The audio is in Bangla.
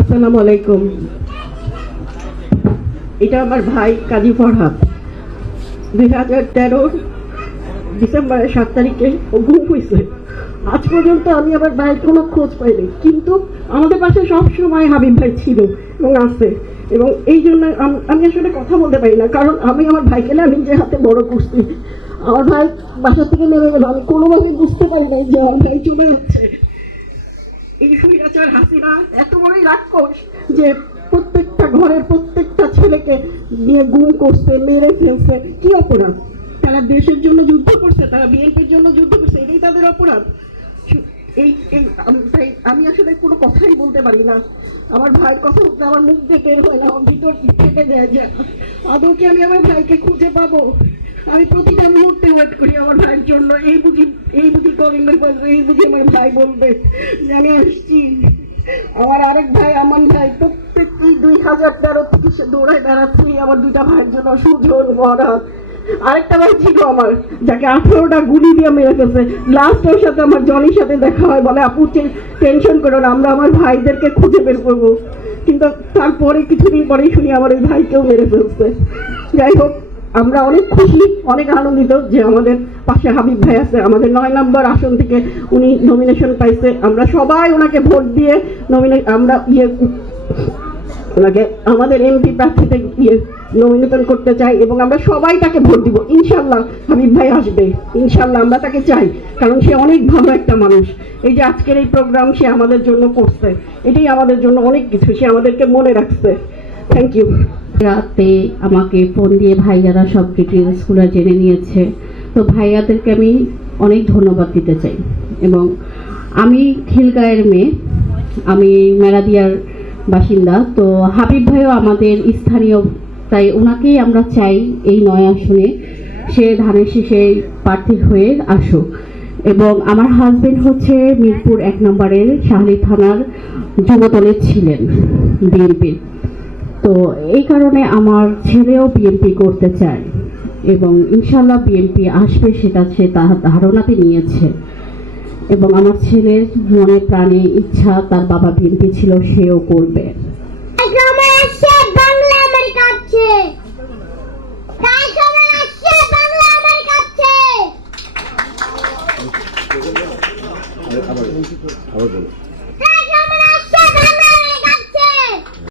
আসসালামু আলাইকুম। এটা আমার ভাই কাজী ফরহাদ। 2013 ডিসেম্বরের 7 তারিখে ও গুম হয়েছে। আজ পর্যন্ত আমি আমার ভাইয়ের কোনো খোঁজ পাইনি, কিন্তু আমাদের পাশে সব সময় হাবিব ভাই ছিল এবং আছে। এবং এই জন্য আমি আসলে কথা বলতে পারি না, কারণ আমি আমার ভাইকে না নিজের হাতে বড় করছি। আমার ভাই বাসা থেকে নেমে গেল, আমি কোনোভাবে বুঝতে পারি নাই যে আমার ভাই চলে যাচ্ছে। এই স্বৈরাচার হাসিনা এত বড়ই রাক্ষস যে প্রত্যেকটা ঘরের প্রত্যেকটা ছেলেকে নিয়ে গুম করছে, মেরে ফেলছে। কি অপরাধ? তারা দেশের জন্য যুদ্ধ করছে, তারা বিএনপির জন্য যুদ্ধ করছে, এটাই তাদের অপরাধ। এই আমি আসলে কোনো কথাই বলতে পারি না। আমার ভাই কথা বলতে আমার মুখ দিয়ে বের হয় না, আমার ভিতর ফেটে যায় যে আদৌ কি আমি আমার ভাইকে খুঁজে পাবো। আমি প্রতিটা মুহূর্তে ওয়েট করি আমার ভাইয়ের জন্য। এই বুঝি কলিং বেল বাজবে, এই বুঝি আমার ভাই বলবে যে আমি আসছি। আমার আরেক ভাই আমান ভাই প্রত্যেকই 2013 থেকে সে দৌড়ায় বেড়াচ্ছি আমার দুইটা ভাইয়ের জন্য। সুজন, মহারাজ, আরেকটা ভাই ছিল আমার যাকে 18টা গুলি দিয়ে মেরে ফেলছে। লাস্ট ওর সাথে আমার জনির সাথে দেখা হয়, বলে আপু টেনশন করো না, আমরা আমার ভাইদেরকে খুঁজে বের করবো। কিন্তু তারপরে কিছুদিন পরেই শুনি আমার ওই ভাইকেও মেরে ফেলছে। যাই হোক, আমরা অনেক খুশি, অনেক আনন্দিত যে আমাদের পাশে হাবিব ভাই আছে। আমাদের 9 নম্বর আসন থেকে উনি নমিনেশন পাইছে। আমরা সবাই ওনাকে ভোট দিয়ে আমরা ওনাকে আমাদের এমপি প্রার্থীতে নমিনেশন করতে চাই এবং আমরা সবাই তাকে ভোট দিব। ইনশাল্লাহ হাবিব ভাই আসবে, ইনশাল্লাহ আমরা তাকে চাই, কারণ সে অনেক ভালো একটা মানুষ। এই যে আজকের এই প্রোগ্রাম সে আমাদের জন্য করছে, এটাই আমাদের জন্য অনেক কিছু। সে আমাদেরকে মনে রাখছে। Thank you. রাতে আমাকে ফোন দিয়ে ভাইয়ারা সব ডিটেলসগুলো জেনে নিয়েছে, তো ভাইয়াদেরকে আমি অনেক ধন্যবাদ দিতে চাই। এবং আমি খিলগাঁয়ের মেয়ে, আমি মেরাদিয়ার বাসিন্দা। তো হাবিব ভাইও আমাদের স্থানীয়, তাই ওনাকেই আমরা চাই এই 9 আসনে সে ধানের শীষে প্রার্থী হয়ে আসুক। এবং আমার হাজবেন্ড হচ্ছে মিরপুর 1 নম্বরের শাহলী থানার যুবদলের ছিলেন বিএনপির। তো এই কারণে আমার ছেলেও বিএনপি করতে চায় এবং ইনশাল্লাহ বিএনপি আসবে, সেটা সে তার ধারণাতে নিয়েছে। এবং আমার ছেলের মনে প্রাণে ইচ্ছা, তার বাবা বিএনপি ছিল, সেও করবে।